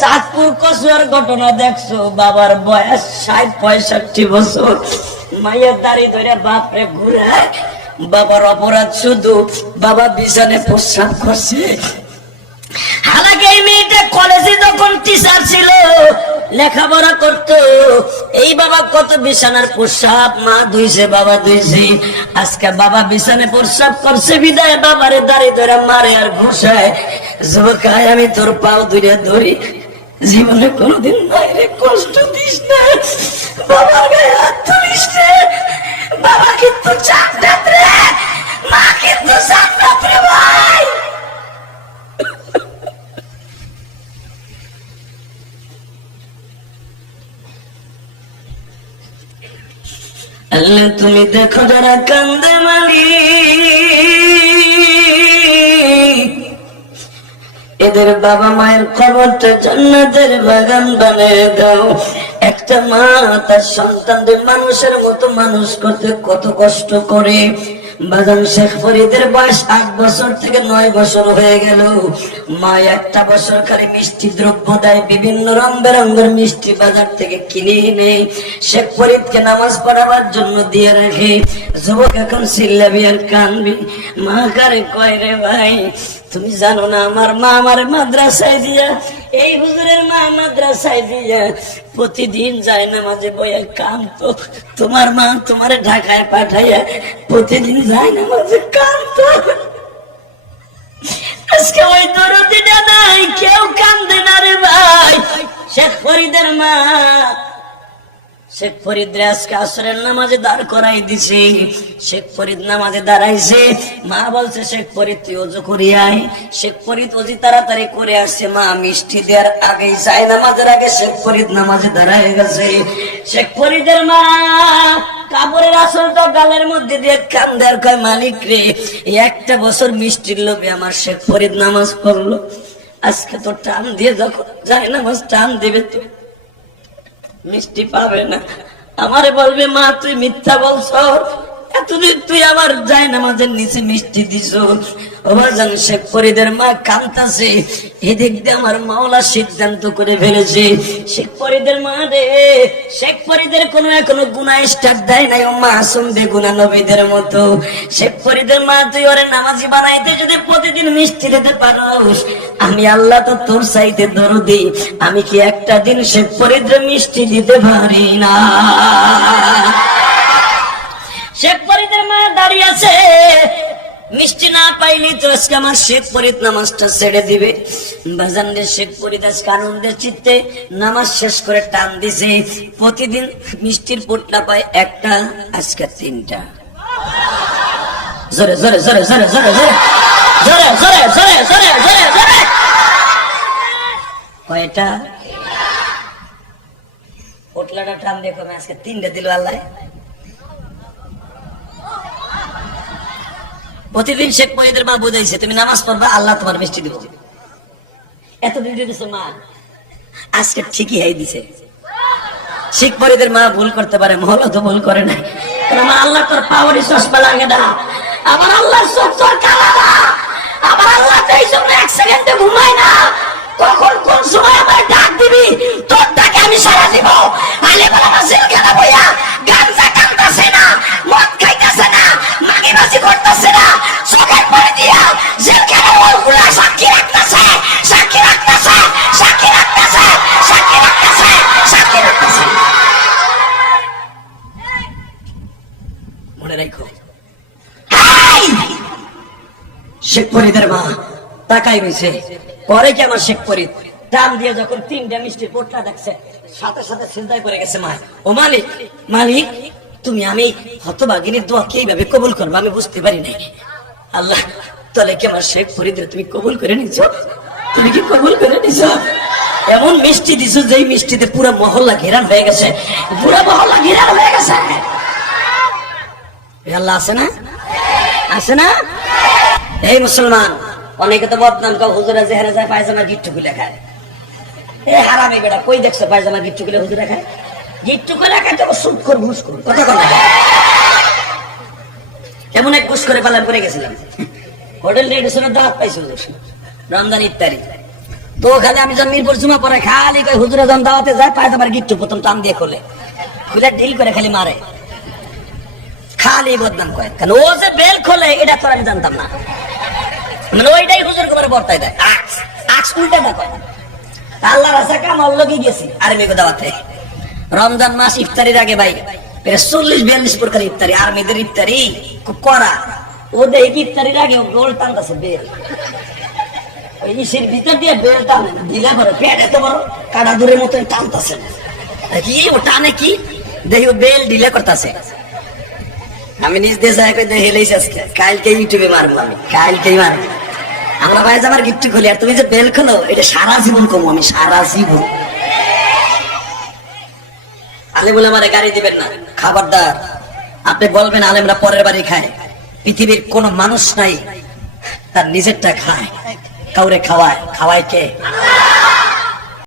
সাতপুর কসুয়ার ঘটনা দেখছ? বাবার বয়স ষাট, পঁয়ষট্টি বছর। মায়ের দাড়ি ধরে বাপরে ঘুরায় বাবার অপরাধ শুধু বাবা বিছানে প্রস্রাব করছে। এই মেয়েটা কলেজে যখন টিচার ছিল, লেখাপড়া করতো। এই বাবা কত বিছানার প্রস্রাব, মা ধুইছে, বাবা ধুইছে। আজকে বাবা বিছানে প্রস্রাব করছে, বিদায় বাবারে দাঁড়িয়ে ধরে মারে আর ঘুষায়। যুবকায় আমি তোর পাও ধরে ধরি। জীবনে কোনোদিন মায়ের কষ্ট দিস না। বাবার গায়ে হাত তুলিস বাবা কিন্তু জান্নাত রে। মা কিন্তু জান্নাত রে ভাই। আল্লাহ তুমি দেখো যারা কান্দে মালি এদের বাবা মায়ের কবরটা জান্নাতের বাগান বানিয়ে দাও। একটা মা তার সন্তানদের মানুষের মতো মানুষ করতে কত কষ্ট করে। বাগান শেখ ফরিদের বয়স আট বছর থেকে নয় বছর হয়ে গেল। মা একটা বছর খালি মিষ্টি দ্রব্য দেয়, বিভিন্ন রং বেরঙ্গের মিষ্টি বাজার থেকে কিনে এনে শেখ ফরিদকে নামাজ পড়াবার জন্য দিয়ে রাখে। যুবক এখন সিল্লাবি আর কানবি মা কারে কয় রে ভাই, তুমি জানো না আমার মা আমার মাদ্রাসায় দিয়া এই হুজুরের মা মাদ্রাসায় দিয়া প্রতিদিন যায় না মাঝে বইয়া কাম তো তোমার মা তোমার ঢাকায় পাঠাইয়া প্রতিদিন যায় না মাঝে কাম তো আজকে ওই দরদিটা নাই, কেউ কান্দে না রে ভাই। শেখ ফরিদের মা শেখ ফরিদ আজকে আসরের নামাজে দাঁড় করাই দিছে। শেখ ফরিদ নামাজে দাঁড়াইছে। মা বলছে, শেখ ফরিদ, তুই অজু করি আয় শেখ ফরিদ অজি তাড়াতাড়ি করে আসছে। মা, মিষ্টি দেওয়ার আগেই যায় নামাজের আগে শেখ ফরিদ নামাজে দাঁড়ায় গেছে। শেখ ফরিদের মা কাপড়ের আসলটা গালের মধ্যে দিয়ে কান্দে আর কয়, মালিক রে একটা বছর মিষ্টির লোভে আমার শেখ ফরিদ নামাজ পড়ল। আজকে তো টান দিয়ে যখন যায় নামাজ, টান দেবে তো। মিষ্টি পাবে না। আমারে বলবে মা তুই মিথ্যা বলছ এতদিন তুই আমার নামাজের নিচে মিষ্টি অবাজান শেখ ফরিদের মা কান্তাছে আমার মাওলা সিদ্ধান্ত করে ফেলেছে শেখ মা রে। শেখ এখনও দেয় নাই, ও নবীদের মতো। শেখ মা, তুই ওরে নামাজি বানাইতে যদি প্রতিদিন মিষ্টি দিতে পারোস, আমি আল্লাহ তো তোর চাইতে দরদি। আমি কি একটা দিন শেখ ফরিদরে মিষ্টি দিতে পারি না? পাইলি তো আজকে আমার শেখ ফরিদ নামাজটা ছেড়ে দিবে। বাজান রে শেখ ফরিদ আজকে আনন্দের চিত্তে নামাজ শেষ করে টান দিছে। প্রতিদিন মিষ্টির পোটলা পায় একটা, আজকে তিনটা। জোরে জোরে জোরে জোরে জোরে জোরে। জোরে জোরে জোরে জোরে জোরে জোরে। কয়টা? পোটলাটা টান কমে আজকে তিনটা দিল আল্লাহ। প্রতিদিন শেখ মহিদের মা বুঝাইছে তুমি নামাজ পড়বা, আল্লাহ তোমার মিষ্টি দিব। এতদিন দিতেছে মা। আজকে ঠিকই হাই দিছে। শেখ মরিদের মা ভুল করতে পারে মহল তো ভুল করে নাই। আমার আল্লাহ তোর পাওয়ারি চশমা লাগে না। আমার আল্লাহর চোখ তোর কালা না। আমার আল্লাহ তো এই জন্য এক সেকেন্ডে ঘুমায় না। কখন কোন সময় আমার ডাক দিবি? তোর ডাকে আমি সারা দিব আলে বলা মাসিল কেন বইয়া পরে কি আমার শেখ ফরিদ? টান দিয়ে যখন তিনটা মিষ্টির পোটলা দেখছে, সাথে সাথে চিন্তায় করে গেছে মা ও মালিক মালিক, তুমি আমি হতবাগিনীর দোয়া কি এইভাবে কবুল করব আমি বুঝতে পারি নাই। আল্লাহ তাহলে কি আমার শেখ ফরিদের তুমি কবুল করে নিছো তুমি কি কবুল করে নিছো এমন মিষ্টি দিছো যেই মিষ্টিতে পুরো মহল্লা ঘেরান হয়ে গেছে। পুরো মহল্লা ঘেরান হয়ে গেছে। আল্লাহ আছে না? আছে না? এই মুসলমান, অনেকে তো বদনাম কাউ হুজুরা যেখানে যায় পায়জামা গিট্টু খুলে খায়। এ হারামি বেটা, কই দেখছ পায়জামা গিট্টু খুলে হুজুরা খায়? গিট্টু করে খায় তো সুদ কর, ঘুষ কর, কথা কথা এমন এক ঘুষ করে পালন করে গেছিলাম। হোটেল রেডিসনের দাঁত পাইছিল রমজান ইত্যাদি তো খালি আমি যখন মিরপুর জুমা পরে খালি কই হুজুরে যখন দাওয়াতে যায়, পায়ে আমার গিট্টু প্রথম টান দিয়ে খোলে। খুলে ঢিল করে খালি মারে। খালি বদনাম করে। কেন ও যে বেল খোলে, এটা তো আমি জানতাম না। মানে ওইটাই হুজুর করে বর্তাই দেয়। আক্স আক্স উল্টা না করে। আল্লাহ রাসা কামাল লগি গেছি আর্মি কো দাওয়াতে। রমজান মাস ইফতারির আগে ভাই, প্রায় চল্লিশ বিয়াল্লিশ প্রকার ইফতারি, আর্মিদের ইফতারি, খুব করা ও দেখি ইফতারির আগে গোল বেল। ভিতর দিয়ে বেল এত বড় দূরের মতো কি ও টানে কি? দেখি ও বেল আমি নিজ দেখে হেলেছি আজকে। কালকে ইউটিউবে মারবো আমি, কালকেই মারবো। আমরা ভাই আমার গিফট খুলি, আর তুমি যে বেল খোলো, এটা সারা জীবন কমো আমি, সারা জীবন। আলে বলে আমার গাড়ি দিবেন না। খাবারদার, আপনি বলবেন আলেমরা পরের বাড়ি খায়। পৃথিবীর কোন মানুষ নাই তার নিজেরটা খায় কাউরে খাওয়ায় খাওয়ায় কে?